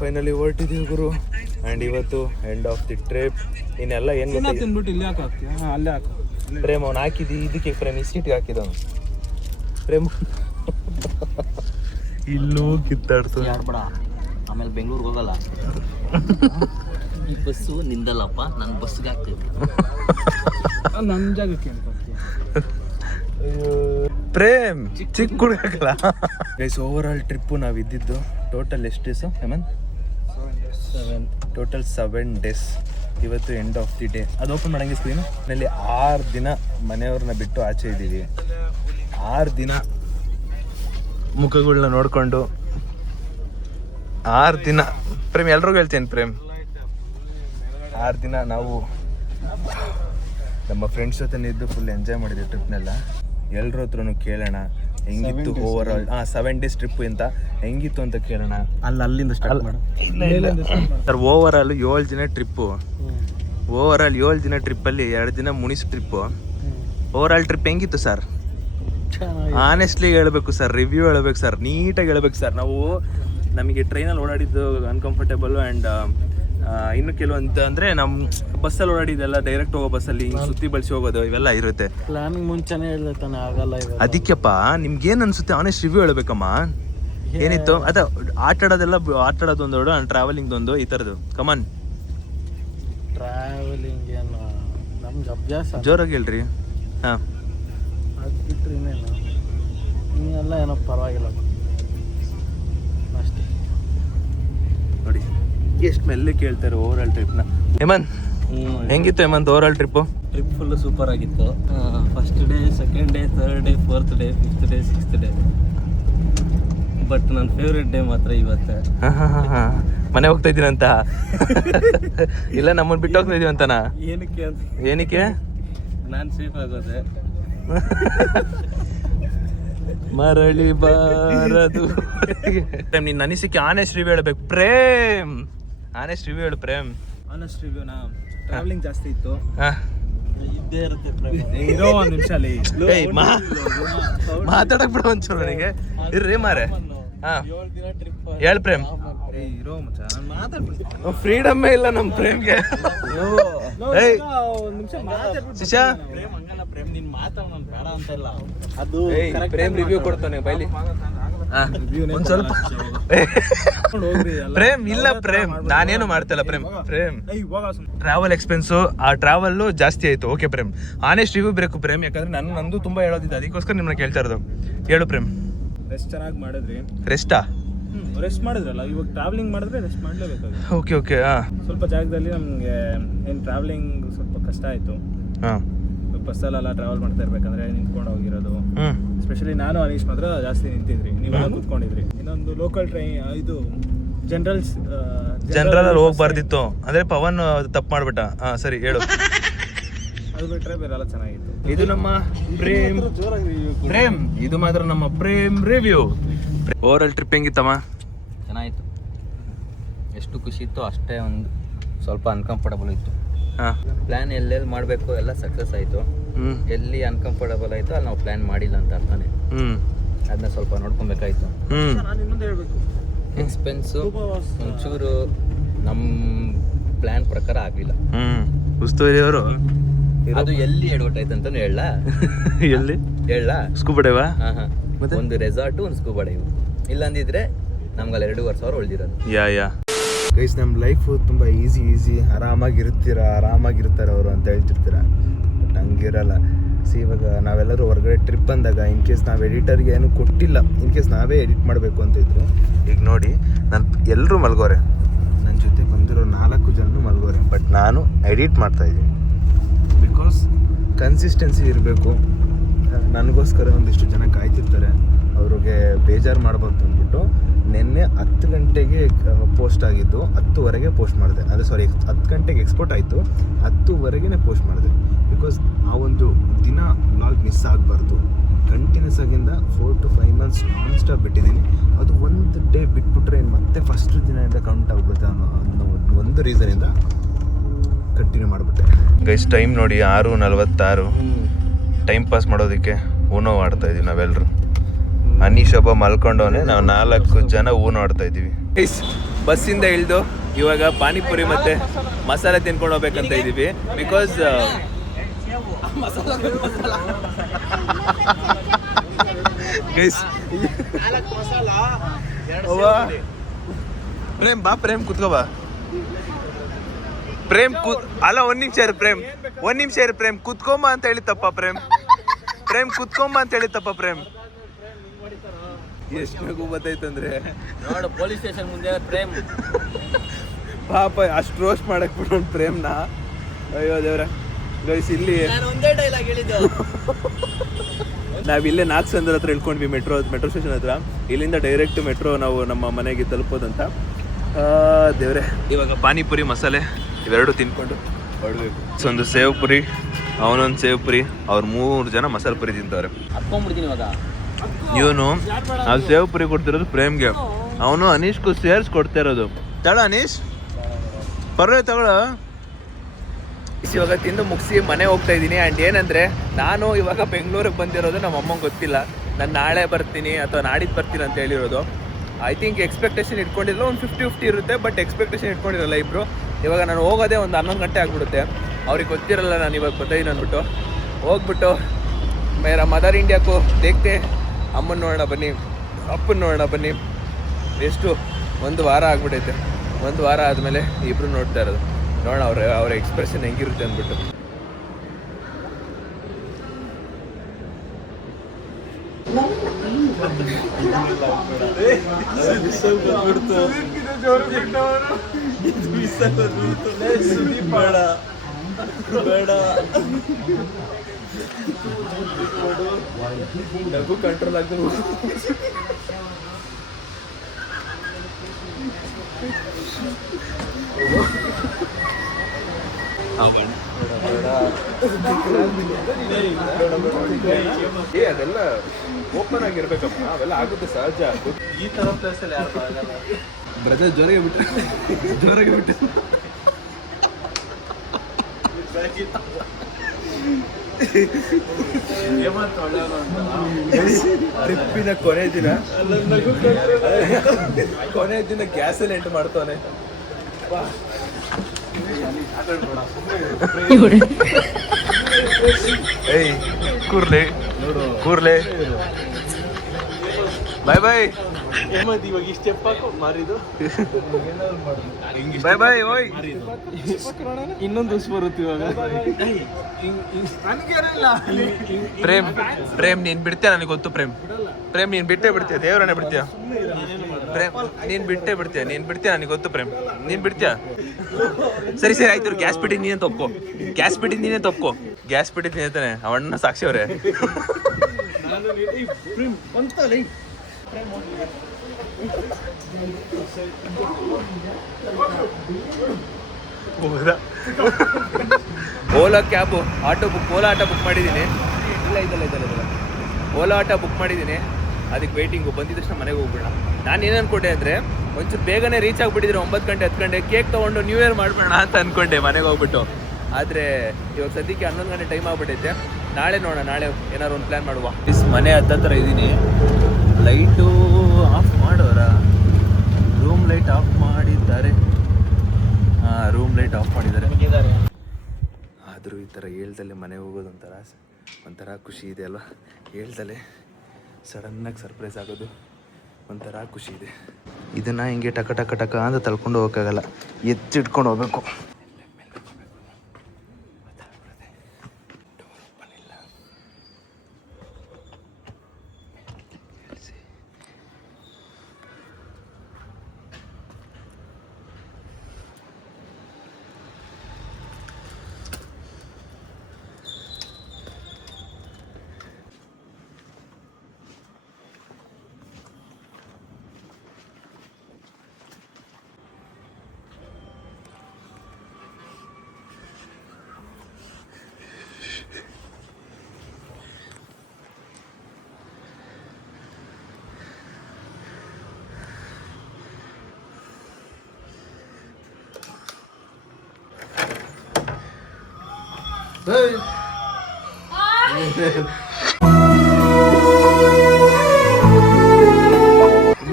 ಫೈನಲಿ ಹೊರಟಿದ್ದೀವಿ ಗುರು. ಆ್ಯಂಡ್ ಇವತ್ತು ಎಂಡ್ ಆಫ್ ದಿ ಟ್ರಿಪ್. ಇನ್ನೆಲ್ಲ ಏನು ತಿನ್ಬಿಟ್ಟು ಇಲ್ಲಿ ಅಲ್ಲೇ ಹಾಕು. ಪ್ರೇಮ್ ಅವ್ನು ಹಾಕಿದ್ದು ಇದಕ್ಕೆ, ಪ್ರೇಮ್ ಈ ಸೀಟ್ಗೆ ಹಾಕಿದವನು. ಪ್ರೇಮ್ ಇಲ್ಲೂ ಕಿತ್ತಾಡ್ತು. ಆಮೇಲೆ ಬೆಂಗಳೂರಿಗೆ ಹೋಗಲ್ಲ. ಈ ಬಸ್ಸು ನಿಂದಲ್ಲಪ್ಪ, ನನ್ನ ಬಸ್ಸಿಗೆ ಆಗ್ತೈತಿ. ನನ್ನ ಜಾಗಕ್ಕೆ ಪ್ರೇಮ್ ಚಿಕ್ಕ ಹುಡುಗಲ್ಲ. ಗೈಸ್, ಓವರ್ ಆಲ್ ಟ್ರಿಪ್ಪು ನಾವು ಇದ್ದಿದ್ದು ಟೋಟಲ್ ಎಷ್ಟು ಡೇಸು ಹೇಮಂತ್? Total 7 days. ಇವತ್ತು ಎಂಡ್ ಆಫ್ ದಿ ಡೇ. ಅದು ಓಪನ್ ಮಾಡಂಗೆ ಸ್ಕ್ರೀನು. ನಲ್ಲಿ 6 ದಿನ ಮನೆಯವ್ರನ್ನ ಬಿಟ್ಟು ಆಚೆ ಇದ್ದೀವಿ. 6 ದಿನ ಮುಖಗಳನ್ನ ನೋಡಿಕೊಂಡು 6 ದಿನ. ಪ್ರೇಮ್ ಎಲ್ರಿಗೂ ಹೇಳ್ತೇನೆ ಪ್ರೇಮ್, 6 ದಿನ ನಾವು ನಮ್ಮ ಫ್ರೆಂಡ್ಸ್ ಜೊತೆ ಇದ್ದು ಫುಲ್ ಎಂಜಾಯ್ ಮಾಡಿದ್ವಿ ಟ್ರಿಪ್ನೆಲ್ಲ. ಎಲ್ಲರ ಹತ್ರನೂ ಕೇಳೋಣ ಹೆಂಗಿತ್ತು ಓವರ್ ಆಲ್. 7 ಡೇಸ್ ಟ್ರಿಪ್ ಅಂತ ಹೆಂಗಿತ್ತು ಅಂತ ಕೇಳೋಣ. ಅಲ್ಲಿಂದ ಸ್ಟಾರ್ಟ್ ಮಾಡು. ಸರ್, ಓವರ್ ಆಲ್ 7 ದಿನ ಟ್ರಿಪ್ಪು. ಓವರ್ ಆಲ್ 7 ದಿನ ಟ್ರಿಪ್ಪಲ್ಲಿ 2 ದಿನ ಮುನಿಸ್ ಟ್ರಿಪ್ಪು. ಓವರ್ ಆಲ್ ಟ್ರಿಪ್ ಹೆಂಗಿತ್ತು ಸರ್? ಆನೆಸ್ಟ್ಲಿ ಹೇಳ್ಬೇಕು ಸರ್, ರಿವ್ಯೂ ಹೇಳ್ಬೇಕು ಸರ್, ನೀಟಾಗಿ ಹೇಳ್ಬೇಕು ಸರ್. ನಾವು ನಮಗೆ ಟ್ರೈನಲ್ಲಿ ಓಡಾಡಿದ್ದು ಅನ್ಕಂಫರ್ಟೇಬಲ್. ಆ್ಯಂಡ್ ಇನ್ನು ಕೆಲವೊಂದು ಅಂದರೆ ನಮ್ಮ ಬಸ್ಸಲ್ಲಿ ಓಡಾಡಿದ್ದೆಲ್ಲ ಡೈರೆಕ್ಟ್ ಹೋಗೋ ಬಸ್ಸಲ್ಲಿ ಸುತ್ತಿ ಬಳಸಿ ಹೋಗೋದು ಇವೆಲ್ಲ ಇರುತ್ತೆ. ಪ್ಲಾನಿಂಗ್ ಮುಂಚೆನೇ ಹೇಳ್ತಾನೆ ಆಗಲ್ಲ. ಅದಕ್ಕೆಪ್ಪ ನಿಮ್ಗೇನು ಅನಿಸುತ್ತೆ ಆನೆಸ್ಟ್ ರಿವ್ಯೂ ಹೇಳ್ಬೇಕಮ್ಮ. ಏನಿತ್ತು ಅದ ಆಟ ಆಡೋದೊಂದು ಟ್ರಾವೆಲಿಂಗ್ದೊಂದು ಈ ಥರದ್ದು. ಕಮಾನ್, ಟ್ರಾವೆಲಿಂಗ್ ಏನು ನಮ್ಗೆ ಅಭ್ಯಾಸ. ಜೋರಾಗಿ ಹೇಳ್ರಿ. ಹಾಂ, ಅದು ಬಿಟ್ಟರೆ ಇನ್ನೇನು, ಇನ್ನೆಲ್ಲ ಏನೋ ಪರವಾಗಿಲ್ಲ ಅಷ್ಟೇ. ನೋಡಿ ಎಷ್ಟು ಮೆಲ್ಲೆ ಕೇಳ್ತಾರೆ ಓವರ್ ಆಲ್ ಟ್ರಿಪ್ನ. ಹೇಮಂತ್ ಹೆಂಗಿತ್ತು Hemanth overall trip? Trip full super ಆಗಿತ್ತು. First day, second day, third day, fourth day, fifth day, sixth day. But ನನ್ನ ಫೇವ್ರೆಟ್ ಡೇ ಮಾತ್ರ ಇವತ್ತೇ. ಮನೆ ಹೋಗ್ತಾ ಇದ್ದೀನಂತ ಇಲ್ಲ ನಮ್ಮನ್ನು ಬಿಟ್ಟು ಹೋಗ್ತಾ ಇದೀವಿ ಅಂತನಾ? ಏನಕ್ಕೆ? ನಾನು ಸೇಫ್ ಆಗೋದೆ. ಮರಳಿ ಬಾರದು. ನಿನ್ನ ಅನಿಸಿಕೆ ಆನೆಸ್ಟ್ ರಿವ್ಯೂ ಹೇಳ್ಬೇಕು ಪ್ರೇಮ್. ಆನೆಸ್ಟ್ ರಿವ್ಯೂ ಹೇಳು ಪ್ರೇಮ್. ಆನೆಸ್ಟ್ ರಿವ್ಯೂನಾ? ಟ್ರಾವೆಲಿಂಗ್ ಜಾಸ್ತಿ ಇತ್ತು. ಇದ್ದೇ ಇರುತ್ತೆ. ಇರೋ ಒಂದು ನಿಮಿಷ ಅಲ್ಲಿ ಮಾತಾಡಕ್ ಬಿಡು ಒಂಚೂರು ನನಗೆ. ಇರ್ರಿ ಮಾರೆ. ಹೇಳ್ ಪ್ರೇಮ್. ಇರೋ ಮಚ್ಚ, ನಾನು ಮಾತಾಡ್ಬಿಡ್ತೀನಿ. ಫ್ರೀಡಮ್ಮೇ ಇಲ್ಲ ನಮ್ಮ ಪ್ರೇಮ್ಗೆ. ಶಿಶಾ ಪ್ರೇಮ್ ನೀನ್ ಮಾತಾಡ, ನಾನು ಬೇಡ ಅಂತ ಇಲ್ಲ. ಅದು ಪ್ರೇಮ್ ರಿವ್ಯೂ ಕೊಡ್ತಾನೆ ಬೈಲಿ. ಒಂದ್ ಸ್ವಲ್ಪ ಪ್ರೇಮ್ ಇಲ್ಲ ಪ್ರೇಮ್, ನಾನೇನು ಮಾಡ್ತಿಲ್ಲ ಪ್ರೇಮ್. ಪ್ರೇಮ್ ಟ್ರಾವೆಲ್ ಎಕ್ಸ್ಪೆನ್ಸು, ಆ ಟ್ರಾವೆಲ್ ಜಾಸ್ತಿ ಆಯ್ತು. ಓಕೆ ಪ್ರೇಮ್, ಆನೆಸ್ಟ್ ರಿವ್ಯೂ ಬೇಕು ಪ್ರೇಮ್. ಯಾಕಂದ್ರೆ ನಂದು ತುಂಬಾ ಹೇಳೋದಿದೆ, ಅದಕ್ಕೋಸ್ಕರ ನಿಮ್ಮನ್ನ ಕೇಳ್ತಾ ಇರೋದು. ಹೇಳು ಪ್ರೇಮ್. ರೆಸ್ಟ್ ಚೆನ್ನಾಗಿ ಮಾಡಿದ್ರಿ? ರೆಸ್ಟಾ? ರೆಸ್ಟ್ ಮಾಡಿದ್ರಲ್ಲ, ಇವಾಗ ಟ್ರಾವೆಲಿಂಗ್ ಮಾಡಿದ್ರೆ ರೆಸ್ಟ್ ಮಾಡಲೇಬೇಕಾಗುತ್ತೆ. Okay okay. ಸ್ವಲ್ಪ ಜಾಗದಲ್ಲಿ ನಮಗೆ ಏನು ಟ್ರಾವೆಲಿಂಗ್ ಸ್ವಲ್ಪ ಕಷ್ಟ ಆಯಿತು. ಹಾಂ, ಬಸ್ಸಲ್ಲೆಲ್ಲ ಟ್ರಾವೆಲ್ ಮಾಡ್ತಾ ಇರ್ಬೇಕಂದ್ರೆ ನಿಂತ್ಕೊಂಡು ಹೋಗಿರೋದು. ಸ್ಪೆಷಲಿ ನಾನು ಅನೀಶ್ ಮಾತ್ರ ಜಾಸ್ತಿ ನಿಂತಿದ್ರಿ, ನೀವೆಲ್ಲ ಕೂತ್ಕೊಂಡಿದ್ರಿ. ಇನ್ನೊಂದು ಲೋಕಲ್ ಟ್ರೈನ್, ಇದು ಜನರಲ್ ಹೋಗ್ಬಾರ್ದಿತ್ತು ಅಂದ್ರೆ ಪವನ್ ತಪ್ಪು ಮಾಡ್ಬಿಟ್ಟ. ಹಾಂ ಸರಿ ಹೇಳು. ಅದು ಬಿಟ್ಟರೆ ಬೇರೆಲ್ಲ ಚೆನ್ನಾಗಿತ್ತು. ಇದು ನಮ್ಮ ಪ್ರೇಮ್. ಪ್ರೇಮ್ ಇದು ಮಾತ್ರ ನಮ್ಮ Prem review. Overall trip ಹೆಂಗಿತ್ತಮ್ಮ? ಚೆನ್ನಾಗಿತ್ತು. ಎಷ್ಟು ಖುಷಿ ಇತ್ತು ಅಷ್ಟೇ ಒಂದು ಸ್ವಲ್ಪ ಅನ್ಕಂಫರ್ಟಬಲ್ ಇತ್ತು. ಹಾಂ, ಪ್ಲ್ಯಾನ್ ಎಲ್ಲೆಲ್ಲಿ ಮಾಡಬೇಕು ಎಲ್ಲ ಸಕ್ಸಸ್ ಆಯಿತು. ಎಲ್ಲಿ ಅನ್ಕಂಫರ್ಟಬಲ್ ಆಯಿತು ಅಲ್ಲಿ ನಾವು ಪ್ಲ್ಯಾನ್ ಮಾಡಿಲ್ಲ ಅಂತ ಅರ್ಥನೇ. ಅದನ್ನ ಸ್ವಲ್ಪ ನೋಡ್ಕೊಬೇಕಾಯ್ತು. ಎಕ್ಸ್ಪೆನ್ಸು ಒಂಚೂರು ನಮ್ಮ ಪ್ಲ್ಯಾನ್ ಪ್ರಕಾರ ಆಗಲಿಲ್ಲ. ಉಸ್ತುವಾರಿ ಅವರು ಅದು ಎಲ್ಲಿ ಎಡವಟ್ಟಾಯ್ತು ಅಂತಾನು ಹೇಳ. ಎಲ್ಲಿ ಹೇಳ? ಸ್ಕೂಬಾ ಡೈವಾ? ಹಾಂ, ಒಂದು ರೆಸಾರ್ಟು, ಒಂದು ಸ್ಕೂಬಾ ಡೈವ್. ಇಲ್ಲಂದಿದ್ರೆ ನಮ್ಗಲ್ಲಿ 2,500 ಉಳಿದಿರೋದು. ಯಾ ಗೈಸ್, ನಮ್ಮ ಲೈಫು ತುಂಬ ಈಸಿ ಆರಾಮಾಗಿರ್ತಾರೆ ಅವರು ಅಂತ ಹೇಳ್ತಿರ್ತೀರ. ಬಟ್ ಹಂಗಿರಲ್ಲ. ಇವಾಗ ನಾವೆಲ್ಲರೂ ಹೊರಗಡೆ ಟ್ರಿಪ್ ಅಂದಾಗ ಇನ್ ಕೇಸ್ ನಾವು ಎಡಿಟರ್ಗೆ ಏನು ಕೊಟ್ಟಿಲ್ಲ, ಇನ್ ಕೇಸ್ ನಾವೇ ಎಡಿಟ್ ಮಾಡಬೇಕು ಅಂತ ಇದ್ರು. ಈಗ ನೋಡಿ, ನಾನು ಎಲ್ಲರೂ ಮಲ್ಗೋರೆ, ನನ್ನ ಜೊತೆ ಬಂದು ನಾನು ಎಡಿಟ್ ಮಾಡ್ತಾಯಿದ್ದೀನಿ. ಬಿಕಾಸ್ ಕನ್ಸಿಸ್ಟೆನ್ಸಿ ಇರಬೇಕು. ನನಗೋಸ್ಕರ ಒಂದಿಷ್ಟು ಜನ ಕಾಯ್ತಿರ್ತಾರೆ, ಅವ್ರಿಗೆ ಬೇಜಾರು ಮಾಡ್ಬಾರ್ದು ಅಂದ್ಬಿಟ್ಟು ನಿನ್ನೆ 10 ಗಂಟೆಗೆ ಪೋಸ್ಟ್ ಆಗಿದ್ದು 10ವರೆಗೆ ಪೋಸ್ಟ್ ಮಾಡಿದೆ. ಅದೇ ಸಾರಿ 10 ಗಂಟೆಗೆ ಎಕ್ಸ್ಪೋರ್ಟ್ ಆಯಿತು, 10ವರೆಗೆ ಪೋಸ್ಟ್ ಮಾಡಿದೆ. ಬಿಕಾಸ್ ಆ ಒಂದು ದಿನ ವ್ಲಾಗ್ ಮಿಸ್ ಆಗಬಾರ್ದು. ಕಂಟಿನ್ಯೂಸ್ ಆಗಿಂದ 4 to 5 months ನಾನ್ ಸ್ಟಾಪ್ ಬಿಟ್ಟಿದ್ದೀನಿ. ಅದು ಒಂದು ಡೇ ಬಿಟ್ಬಿಟ್ರೆ ಮತ್ತೆ ಫಸ್ಟ್ ದಿನದಿಂದ ಕೌಂಟ್ ಆಗ್ಬಿಡುತ್ತೆ ಅನ್ನೋ ಒಂದು ರೀಸನಿಂದ ಕಂಟಿನ್ಯೂ ಮಾಡಿಬಿಟ್ಟೆ. ಗೈಸ್ ಟೈಮ್ ನೋಡಿ 6:46. ಟೈಮ್ ಪಾಸ್ ಮಾಡೋದಕ್ಕೆ ಊನೋ ಆಡ್ತಾ ಇದೀವಿ ನಾವೆಲ್ಲರೂ. ಅನೀಶ್ ಒಬ್ಬ ಮಲ್ಕೊಂಡವನೆ, ನಾವು 4 ಜನ ಊನೋ ಆಡ್ತಾ ಇದೀವಿ. ಗೈಸ್ ಬಸ್ಸಿಂದ ಇಳಿದು ಇವಾಗ ಪಾನಿಪುರಿ ಮತ್ತೆ ಮಸಾಲೆ ತಿನ್ಕೊಂಡು ಹೋಗ್ಬೇಕಂತ ಇದೀವಿ. ಬಿಕಾಸ್ ಗೈಸ್ ಪ್ರೇಮ್ ಬಾ, ಪ್ರೇಮ್ ಕುತ್ಕೋ ಬಾ. ಪ್ರೇಮ್ ಅಲ್ಲ, ಒಂದ್ ನಿಮಿಷ ಇರು ಪ್ರೇಮ್ ಕುತ್ಕೊಂಬ ಅಂತ ಹೇಳಿತ್ತಪ್ಪ. ಪ್ರೇಮ್ ಕುತ್ಕೊಂಬ ಅಂತ ಹೇಳಿತ್ತಪ್ಪ. ಪ್ರೇಮ್ ಎಷ್ಟು ನಗು ಬತ್ತೈತಂದ್ರೆ ನೋಡು, ಪೊಲೀಸ್ ಸ್ಟೇಷನ್ ಮುಂದೆ ಪ್ರೇಮ್ ಪಾಪ ಅಷ್ಟು ರೋಸ್ಟ್ ಮಾಡಕ್ ಬಿಡೋಣ ಪ್ರೇಮ್ನ. ಅಯ್ಯೋ ದೇವ್ರ. ಗೈಸ್ ಇಲ್ಲಿ ಒಂದೇ ಡೈಲಾಗ್ ಹೇಳಿದ್ದು. ನಾವಿಲ್ಲೇ ನಾಗ್ಸಂದ್ರ ಹತ್ರ ಇಳ್ಕೊಂಡ್ವಿ, ಮೆಟ್ರೋ ಸ್ಟೇಷನ್ ಹತ್ರ. ಇಲ್ಲಿಂದ ಡೈರೆಕ್ಟ್ ಮೆಟ್ರೋ ನಾವು ನಮ್ಮ ಮನೆಗೆ ತಲುಪೋದಂತ. ದೇವ್ರೆ, ಇವಾಗ ಪಾನಿಪುರಿ ಮಸಾಲೆ ಇವೆರಡು ತಿನ್ಕೊಂಡು ಹೊರಡ್ಬೇಕು. ಒಂದು ಸೇವ್ ಪುರಿ, ಅವನೊಂದು ಸೇವ್ ಪುರಿ, ಅವ್ರು 3 ಜನ ಮಸಾಲೆ ಪುರಿ ತಿಂತವ್ರೆ. ಹತ್ಕೊಂಡ್ಬಿಡ್ತೀನಿ ಇವಾಗ. ಇವನು ನಾವು ಸೇವ್ ಪುರಿ ಕೊಡ್ತಿರೋದು ಪ್ರೇಮ್ಗೆ, ಅವನು ಅನೀಶ್ಗೂ ಸೇರ್ಸ್ ಕೊಡ್ತಾ ಇರೋದು. ತಳ ಅನೀಶ್, ಪರ್ವಾಗಿ ತಗೊಳ್ಳೋ. ಇವಾಗ ತಿಂದು ಮುಗಿಸಿ ಮನೆ ಹೋಗ್ತಾ ಇದ್ದೀನಿ. ಆ್ಯಂಡ್ ಏನಂದರೆ, ನಾನು ಇವಾಗ ಬೆಂಗಳೂರಿಗೆ ಬಂದಿರೋದು ನಮ್ಮ ಅಮ್ಮಂಗೆ ಗೊತ್ತಿಲ್ಲ. ನಾನು ನಾಳೆ ಬರ್ತೀನಿ ಅಥವಾ ನಾಡಿದ್ದು ಬರ್ತೀನಿ ಅಂತ ಹೇಳಿರೋದು. ಐ ಥಿಂಕ್ ಎಕ್ಸ್ಪೆಕ್ಟೇಷನ್ ಇಟ್ಕೊಂಡಿರಲ್ಲ, ಒಂದು 50-50 ಇರುತ್ತೆ. ಬಟ್ ಎಕ್ಸ್ಪೆಕ್ಟೇಷನ್ ಇಟ್ಕೊಂಡಿರಲ್ಲ ಇಬ್ಬರು. ಇವಾಗ ನಾನು ಹೋಗೋದೇ ಒಂದು 11 ಗಂಟೆ ಆಗಿಬಿಡುತ್ತೆ. ಅವ್ರಿಗೆ ಗೊತ್ತಿರಲ್ಲ ನಾನು ಇವಾಗ ಬರ್ತಾಯಿದ್ದೀನಿ ಅಂದ್ಬಿಟ್ಟು. ಹೋಗ್ಬಿಟ್ಟು ಮೇರಾ ಮದರ್ ಇಂಡಿಯಾಕ್ಕೂ ದೇಖ್ತೆ, ಅಮ್ಮನ ನೋಡೋಣ ಬನ್ನಿ, ಅಪ್ಪನ ನೋಡೋಣ ಬನ್ನಿ. ಎಷ್ಟು 1 ವಾರ ಆಗ್ಬಿಟ್ಟೈತೆ. 1 ವಾರ ಆದಮೇಲೆ ಇಬ್ಬರು ನೋಡ್ತಾ ಇರೋದು. ನೋಡೋಣ ಅವ್ರ ಎಕ್ಸ್ಪ್ರೆಷನ್ ಹೆಂಗಿರುತ್ತೆ ಅಂದ್ಬಿಟ್ಟು. ನಗು ಕಂಟ್ರೋಲ್ ಆಗ್ತದೆ. ಅದೆಲ್ಲ ಓಪನ್ ಆಗಿರ್ಬೇಕಪ್ಪ, ಅವೆಲ್ಲ ಆಗುತ್ತೆ ಸಹಜ. ಈ ತರ ಪ್ಲೇಸಲ್ಲಿ ಯಾರು ಆಗಲ್ಲ. ಬ್ರದರ್ ಜೋರಾಗಿ ಬಿಟ್ಟು ಟ್ರಿಪ್ಪಿನ ಕೊನೆ ದಿನ ಗ್ಯಾಸಲ್ಲಿ ಎಂಟು ಮಾಡ್ತಾನೆ. ಏಯ್ ಕೂರ್ಲೆ ಬಾಯ್ ಬಾಯ್. ಇವಾಗ ಈ ಸ್ಟೆಪ್ ಹಾಕೋ ಮಾರಿದು. ಬಾಯ್ ಬಾಯ್. ಓಯ್ ಇನ್ನೊಂದು ಬರುತ್ತೆ ಇವಾಗ. ಪ್ರೇಮ್ ನೀನ್ ಬಿಡ್ತೀಯ, ನನಗೆ ಗೊತ್ತು. ಪ್ರೇಮ್ ನೀನ್ ಬಿಟ್ಟೇ ಬಿಡ್ತೀಯ, ದೇವರನ್ನೇ ಬಿಡ್ತೀಯ. ನೀನ್ ಬಿಟ್ಟೇ ಬಿಡ್ತೀಯ, ನನಗೆ ಗೊತ್ತು. ನೀನ್ ಬಿಡ್ತೀಯ. ಸರಿ ಆಯ್ತು. ಗ್ಯಾಸ್ ಬಿಟ್ಟಿದ್ದು ನೀನೇ ತಪ್ಪು. ಗ್ಯಾಸ್ ಬಿಟ್ಟಿದ್ದು ನೀನೇ ತಾನೆ. ಅವಣ್ಣ ಸಾಕ್ಷಿ ಅವ್ರೆ. Ola cab Ola auto book ಮಾಡಿದ್ದೀನಿ. ಇಲ್ಲ ಓಲಾ ಆಟೋ ಬುಕ್ ಮಾಡಿದ್ದೀನಿ. ಅದಕ್ಕೆ ವೆಯ್ಟಿಂಗು. ಬಂದಿದ್ದ ತಕ್ಷಣ ಮನೆಗೆ ಹೋಗ್ಬಿಡೋಣ. ನಾನು ಏನು ಅನ್ಕೊಂಡೆ ಅಂದರೆ, ಒಂಚೂರು ಬೇಗನೆ ರೀಚ್ ಆಗಿಬಿಟ್ಟಿದ್ರೆ 9 ಗಂಟೆ 10 ಗಂಟೆ ಕೇಕ್ ತೊಗೊಂಡು ನ್ಯೂ ಇಯರ್ ಮಾಡ್ಬೇಡ ಅಂತ ಅಂದ್ಕೊಂಡೆ ಮನೆಗೆ ಹೋಗ್ಬಿಟ್ಟು. ಆದರೆ ಇವಾಗ ಸದ್ಯಕ್ಕೆ 11 ಗಂಟೆ ಟೈಮ್ ಆಗ್ಬಿಟ್ಟೈತೆ. ನಾಳೆ ನೋಡೋಣ, ನಾಳೆ ಏನಾದ್ರು ಒಂದು ಪ್ಲ್ಯಾನ್ ಮಾಡುವ. ಮನೆ ಹತ್ತತ್ರ ಇದ್ದೀನಿ. ಲೈಟು ಆಫ್ ಮಾಡೋರ, ರೂಮ್ ಲೈಟ್ ಆಫ್ ಮಾಡಿದ್ದಾರೆ. ರೂಮ್ ಲೈಟ್ ಆಫ್ ಮಾಡಿದ್ದಾರೆ. ಆದರೂ ಈ ಥರ ಹೇಳ್ದಲ್ಲೇ ಮನೆಗೆ ಹೋಗೋದು ಒಂಥರ ಖುಷಿ ಇದೆ ಅಲ್ವಾ. ಹೇಳ್ದಲ್ಲೇ ಸಡನ್ನಾಗಿ ಸರ್ಪ್ರೈಸ್ ಆಗೋದು ಒಂಥರ ಖುಷಿ ಇದೆ. ಇದನ್ನು ಹಿಂಗೆ ಟಕ ಅಂತ ತಳ್ಕೊಂಡು ಹೋಗೋಕ್ಕಾಗಲ್ಲ, ಎತ್ತಿಟ್ಕೊಂಡು ಹೋಗ್ಬೇಕು.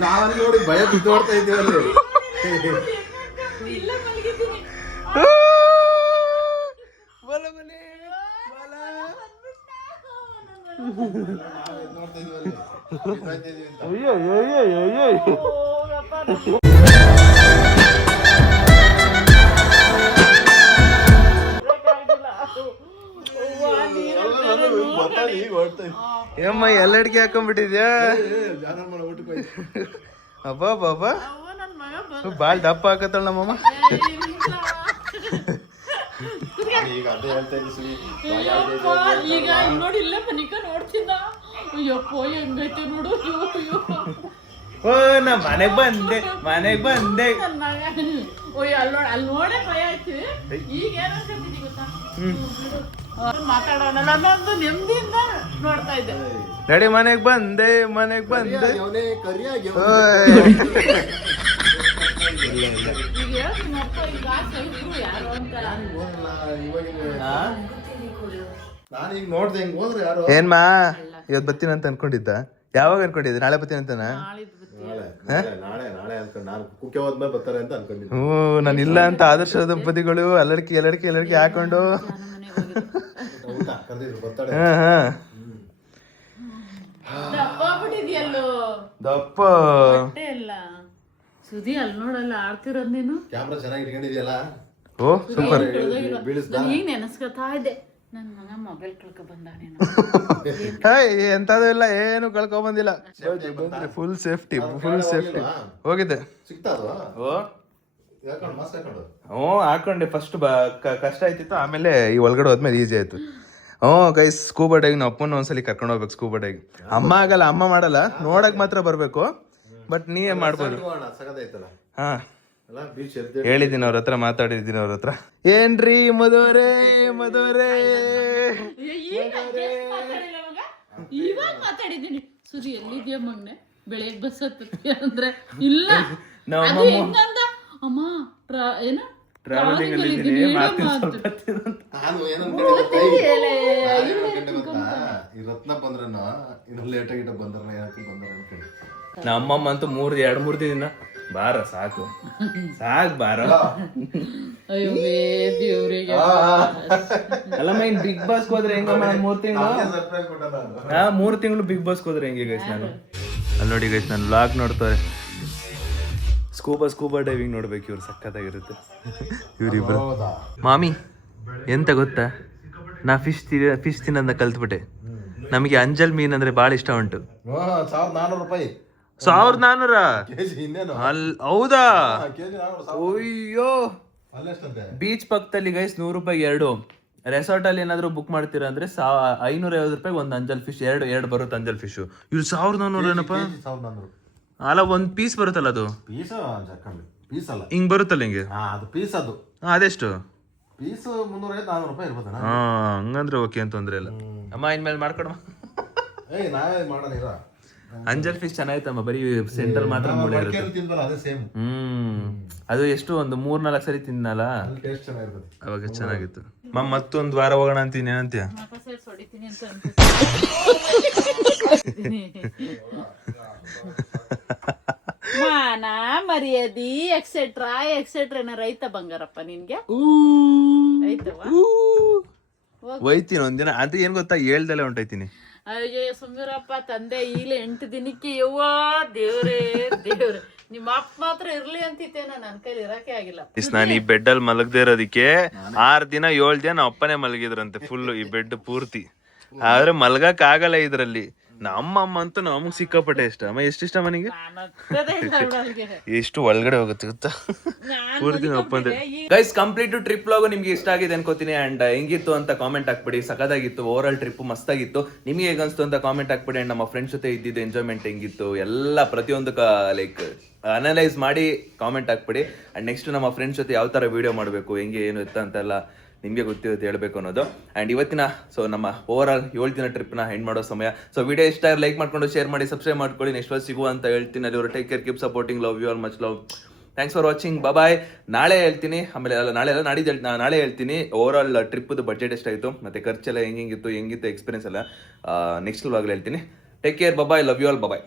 ನಾವಲ್ಲಿ ನೋಡಿ ಭಯ ಬಿದ್ದೋಡ್ತಾ ಇದ್ದೀವಿ ಅಲ್ಲಿ. ಅಯ್ಯೋ ಏಮ್ಮ ಎಲ್ಲಡಿಕೆ ಹಾಕೊಂಡ್ಬಿಟ್ಟಿದ್ಯಾ? ಅಬ್ಬಾ ಬಾಬಾ ಬಾಳ್ ದಪ್ಪ ಹಾಕತ್ತಳ ನಮ್ಮಮ್ಮ. ಈಗ ನೋಡಿಲ್ಲ ಮನಿಕ ನೋಡ್ತಿದ್ದ. ಅಯ್ಯಪ್ಪ ಹೆಂಗೈತೆ ನೋಡು. ಓ ನಾ ಮನೆಗ್ ಬಂದೆ. ನನ್ ಮಗ ಅಲ್ಲಿ ನೋಡೇ ಭಯ ಆಯ್ತು. ಈಗ ಏನಂತೀನಿ ಗೊತ್ತಾ, ಮಾತಾಡೋಣ ನನ್ನೊಂದು ನೆಮ್ಮದಿಯಿಂದ ನೋಡ್ತಾ ಇದ್ದೆ. ನಡಿ ಮನೆಗ್ ಬಂದೆ. ಈಗ ಹೇಳ್ತೀನಪ್ಪ, ಈಗ ಸೈದ್ರು ಯಾರು ಅಂತ. ನಾನೀಗ ನೋಡ್ದೆ ಹಿಂಗ್ ಹೋದ್ರೆ ಯಾರು ಏನ್ಮಾ ಇವತ್ ಬರ್ತೀನಿ ಅಂತ ಅನ್ಕೊಂಡಿದ್ದ? ಯಾವಾಗ ಅನ್ಕೊಂಡಿದ್ದೆ? ನಾಳೆ ಬರ್ತೀನಿ ಅಂತನಾ? ನಾಳೆ ಅನ್ಕೊಂಡು ನಾನು ಕುಕ್ಕೆ ಹೋದ್ಮೇಲೆ ಬರ್ತಾರೆ ಅಂತ ಅನ್ಕೊಂಡಿದ್ದೆ. ನಾನು ಇಲ್ಲ ಅಂತ ಆದರ್ಶ ದಂಪತಿಗಳು ಎಲ್ಲಡಿಕೆ ಹಾಕೊಂಡು ಕರೆದಿದ್ರು ಬರ್ತಾಳೆ. ದಪ್ಪ ಬಿಟ್ಟಿದ್ಯಲ್ಲೋ. ದಪ್ಪ ಹೊಟ್ಟೆ ಎಲ್ಲ ಸುದಿ ಅಲ್ಲಿ ನೋಡಲ್ಲ ಆಡ್ತಿರೋದ್ ನೀನು. ಕ್ಯಾಮ್ರಾ ಚೆನ್ನಾಗಿ ಇಟ್ಕೊಂಡಿದ್ಯಲ್ಲ. ಓ ಸೂಪರ್. ನಾನು ಈಗ ನೆನೆಸ್ಕೊತಾ ಇದ್ದೆ, ನನ್ ಮಗ ಮೊಬೈಲ್ ಕಳ್ಕೊ ಬಂದಾನೇನೋ. ಎಂತದೂ ಇಲ್ಲ, ಏನು ಕಳ್ಕೊಂಡ್ ಬಂದಿಲ್ಲ. Full safety. ಹೋಗಿದ್ದೆ. ಸಿಕ್ತಾ ಅದು? ಓ ಯಾಕಂಡು ಮಾಸ್ಕ್ ಹಾಕೊಂಡು? ಹ್ಞೂ ಹಾಕೊಂಡೆ. ಫಸ್ಟ್ ಕಷ್ಟ ಆಯ್ತಿತ್ತು, ಆಮೇಲೆ ಈ ಒಳಗಡೆ ಹೋದ್ಮೇಲೆ ಈಸಿ ಆಯ್ತು. ಗೈಸ್ ಸ್ಕೂಬಾ ಡೈವಿಂಗ್ ನಾವು ಅಪ್ಪನ ಒಂದ್ಸಲಿ ಕರ್ಕೊಂಡು ಹೋಗ್ಬೇಕು. ಸ್ಕೂಬಾ ಡೈವಿಂಗ್ ಅಮ್ಮ ಆಗಲ್ಲ, ಅಮ್ಮ ಮಾಡಲ್ಲ, ನೋಡಕ್ ಮಾತ್ರ ಬರ್ಬೇಕು. ಬಟ್ ನೀವೇ ಮಾಡ್ಬೋದು. ಸಗದೈತಲ್ಲ. ಹಾ ಅಲ್ಲ ಬೀಚ್ ಹೇಳಿದ್ದೀನಿ ಅವ್ರ ಹತ್ರ, ಮಾತಾಡಿದ್ದೀನಿ ಅವ್ರ ಹತ್ರ. ಏನ್ರಿ ಮದುವರೇ ಇವಾಗ ಮಾತಾಡಿದ್ದೀನಿ. ಸುದಿ ಎಲ್ಲಿದ್ಯಾ ಮಗ್ನೆ, ಬೆಳಗ್ಗೆ ಬಸ್ ಹತ್ತತಿ ಅಂದ್ರೆ ಇಲ್ಲ. ಅದು ಹೆಂಗಂದ, ಅಮ್ಮ ಏನು ಟ್ರಾವೆಲಿಂಗ್ ಅಲ್ಲಿ ನಾನು ಏನಂದ್ಕೊಂಡೆ ಗೊತ್ತಾ, ಈ ರತ್ನ ಬಂದ್ರನ ಇನ್ನು ಲೇಟ್ ಆಗಿಟ್ಟ ಬಂದ್ರ ಏನಕ್ಕೆ ಬಂದ್ರ ಅನ್ಕೊಂಡೆ. ನಮ್ಮಮ್ಮ ಅಂತೂ 2-3 ದಿನ ಬಾರ ಸಾಕು ಬಾರ. ಅಯ್ಯೋ ದೇವ್ರಿಗೆ. ಅಲ್ಲಮ್ಮ ಇನ್ ಬಿಗ್ ಬಾಸ್ ಹೋದ್ರೆ ಹೆಂಗಮ್ಮ? 3 ತಿಂಗಳು ಬಿಗ್ ಬಾಸ್ ಹೋದ್ರೆ ಹೆಂಗೆ ಗೈಸ್? ನಾನು ಅಲ್ಲಿ ನೋಡಿ ಗೈಸ್, ನಾನು ವ್ಲಾಗ್ ನೋಡ್ತಾರೆ. ಸ್ಕೂಬಾ ಡೈವಿಂಗ್ ನೋಡ್ಬೇಕು. ಇವ್ರು ಸಖತ್ತಾಗಿರುತ್ತೆ ಇವ್ರಿಬ್ರು. ಮಾಮಿ ಎಂತ ಗೊತ್ತಾ, ನಾ ಫಿಶ್ ತಿನ್ನೋದನ್ನ ಕಲ್ತ್ಬಿಟ್ಟೆ. ನಮಗೆ ಅಂಜಲ್ ಮೀನ್ ಅಂದ್ರೆ ಬಾಳ ಇಷ್ಟ ಉಂಟು. 1400 ರೂಪಾಯಿ. 1400 ಕೆಜಿ? ಇನ್ನೇನು ಹೌದಾ? ಕೆಜಿ 400. ಅಯ್ಯೋ, ಅಲ್ಲೆಷ್ಟಂತೆ? ಬೀಚ್ ಪಕ್ಕದಲ್ಲಿ ಗೈಸ್ 100 ರೂಪಾಯಿ 2. ರೆಸಾರ್ಟ್ ಅಲ್ಲಿ ಏನಾದ್ರು ಬುಕ್ ಮಾಡ್ತೀರಾ ಅಂದ್ರೆ 550 ರೂಪಾಯಿ ಒಂದು ಅಂಜಲ್ ಫಿಶ್. ಎರಡು ಬರುತ್ತೆ ಅಂಜಲ್ ಫಿಶ್. ಇವ್ರು 1400 ಏನಪ್ಪ? 1400. ಅಲ್ಲ, ಒಂದ್ ಪೀಸ್ ಬರುತ್ತಲ್ಲ ಅದು. ಪೀಸ್ ಪೀಸ್ ಅಲ್ಲ, ಹಿಂಗ್ ಬರುತ್ತಲ್ಲ ಹಿಂಗೆ. ಅದು ಪೀಸ್. ಅದು ಅದೆಷ್ಟು ಪೀಸ್? 350-400 ರೂಪಾಯಿ ಇರ್ಬೋದಣ್ಣ. ಹಂಗಂದ್ರೆ ಓಕೆ ಅಂತ ತೊಂದ್ರೆ ಇಲ್ಲ. ಅಮ್ಮ ಇನ್ಮೇಲೆ ಮಾಡ್ಕೊಡಮ್ಮ. ನಾವೇ ಮಾಡೋಣ ಇರ. ಅಂಜಲ್ ಫಿಶ್ ಚೆನ್ನಾಗಿತ್ತಮ್ಮ, ಬರೀ ಸೆಂಟ್ರಲ್ ಮಾತ್ರ ಮೂಳೆ ಇರುತ್ತೆ. ತಿಂದ್ವಲ್ಲ ಅದೇ ಸೇಮ್. ಅದು ಎಷ್ಟು ಒಂದು 3-4 ಸರಿ ತಿನ್ನಲ್ಲ, ಟೇಸ್ಟ್ ಚೆನ್ನಾಗಿರ್ತದೆ. ಅವಾಗ ಚೆನ್ನಾಗಿತ್ತು. ಮತ್ತೊಂದು ವಾರ ಹೋಗೋಣ ಅಂತೀನಿ. ಏನಂತೀಯ? ಹೊಡಿತೀನಿ ಅಂತ ಮಾನ ಮರ್ಯಾದಿ ಎಕ್ಸೆಟ್ರಾ ಏನ ರೈತ ಬಂಗಾರಪ್ಪ ನಿನ್ಗೆ ಆಯ್ತವ. ಒಯ್ತೀನಿ ಒಂದಿನ. ಅದು ಏನ್ ಗೊತ್ತಾ, ಹೇಳ್ದಲ್ಲೇ ಹೊಂಟೈತೀನಿ. ಅಯ್ಯೋ ಸುಮ್ಮಿರಪ್ಪ ತಂದೆ ಈಗಲೇ 8 ದಿನಕ್ಕೆ. ಯವ್ವ ದೇವ್ರೇ ನಿಮ್ಮ ಅಪ್ಪ ಮಾತ್ರ ಇರ್ಲಿ ಅಂತಿದ್ದೆ, ನನ್ನ ಕೈಲಿ ಇರಕ್ಕೆ ಆಗಿಲ್ಲ. ನಾನು ಈ ಬೆಡ್ ಅಲ್ಲಿ ಮಲಗದೆ ಇರೋದಕ್ಕೆ 6 ದಿನ 7 ದಿನ ಅಪ್ಪನೇ ಮಲಗಿದ್ರಂತೆ ಫುಲ್ ಈ ಬೆಡ್ ಪೂರ್ತಿ. ಆದ್ರೆ ಮಲ್ಗಕ್ ಆಗಲ್ಲ ಇದ್ರಲ್ಲಿ. ನಮ್ಮಮ್ಮ ಅಂತೂ ನಮಗ್ ಸಿಕ್ಕಾಪಟ್ಟೆ ಇಷ್ಟ. ಅಮ್ಮ ಎಷ್ಟಿಷ್ಟ ಮನೆಗೆ? ಎಷ್ಟು ಒಳಗಡೆ ಹೋಗುತ್ತೆ ಗೊತ್ತಾ, ಪೂರ್ತಿ ಒಪ್ಪಂದ್ರೆ. ಗೈಸ್ ಕಂಪ್ಲೀಟ್ ಟ್ರಿಪ್ ಲಾಗು ನಿಮ್ಗೆ ಇಷ್ಟ ಆಗಿದೆ ಅನ್ಕೋತೀನಿ. ಅಂಡ್ ಹೆಂಗಿತ್ತು ಅಂತ ಕಾಮೆಂಟ್ ಹಾಕ್ಬಿಡಿ. ಸಖತ್ತಾಗಿತ್ತು, ಓವರ್ ಆಲ್ ಟ್ರಿಪ್ ಮಸ್ತಾಗಿತ್ತು. ನಿಮಗೆ ಹೇಗನ್ಸ್ತು ಅಂತ ಕಾಮೆಂಟ್ ಹಾಕ್ಬಿಡಿ. ಅಂಡ್ ನಮ್ಮ ಫ್ರೆಂಡ್ಸ್ ಜೊತೆ ಇದ್ದಿದ್ದು ಎಂಜಾಯ್ಮೆಂಟ್ ಹೆಂಗಿತ್ತು ಎಲ್ಲ ಪ್ರತಿಯೊಂದು ಲೈಕ್ ಅನಲೈಸ್ ಮಾಡಿ ಕಾಮೆಂಟ್ ಹಾಕ್ಬಿಡಿ. ಅಂಡ್ ನೆಕ್ಸ್ಟ್ ನಮ್ಮ ಫ್ರೆಂಡ್ಸ್ ಜೊತೆ ಯಾವ ತರ ವಿಡಿಯೋ ಮಾಡಬೇಕು, ಹೆಂಗೆ ಏನು ಇತ್ತ ಅಂತೆಲ್ಲ ನಿಮಗೆ ಗೊತ್ತಿರುತ್ತೆ ಹೇಳ್ಬೇಕು ಅನ್ನೋದು. ಆ್ಯಂಡ್ ಇವತ್ತಿನ ನಮ್ಮ ಓವರ್ ಆಲ್ 7 ದಿನ ಟ್ರಿಪ್ನ ಎಂಡ್ ಮಾಡೋ ಸಮಯ. ಸೊ ವಿಡಿಯೋ ಇಷ್ಟ ಲೈಕ್ ಮಾಡ್ಕೊಂಡು ಶೇರ್ ಮಾಡಿ, ಸಬ್ಸ್ಕ್ರೈಬ್ ಮಾಡ್ಕೊಳ್ಳಿ. ನೆಕ್ಸ್ಟ್ ಸಿಗುವ ಅಂತ ಹೇಳ್ತೀನಿ. ಅಲ್ಲಿ take care, keep supporting, love you all, much love. Thanks for watching. Bye. ನಾಳೆ ಹೇಳ್ತೀನಿ, ಆಮೇಲೆ ಅಲ್ಲ ನಾಳೆ ಅಲ್ಲ ನಾಡಿದ್ದು ನಾಳೆ ಹೇಳ್ತೀನಿ ಓವರ್ ಆಲ್ ಟ್ರಿಪ್ದು ಬಡ್ಜೆಟ್ ಎಷ್ಟಾಯಿತು ಮತ್ತು ಖರ್ಚೆಲ್ಲ ಹೆಂಗಿತ್ತು ಎಕ್ಸ್ಪೀರಿಯನ್ಸ್ ಎಲ್ಲ ನೆಕ್ಸ್ಟ್ ವ್ಲಾಗಲ್ಲಿ ಹೇಳ್ತೀನಿ. Take care. Bye. Love you all. Bye.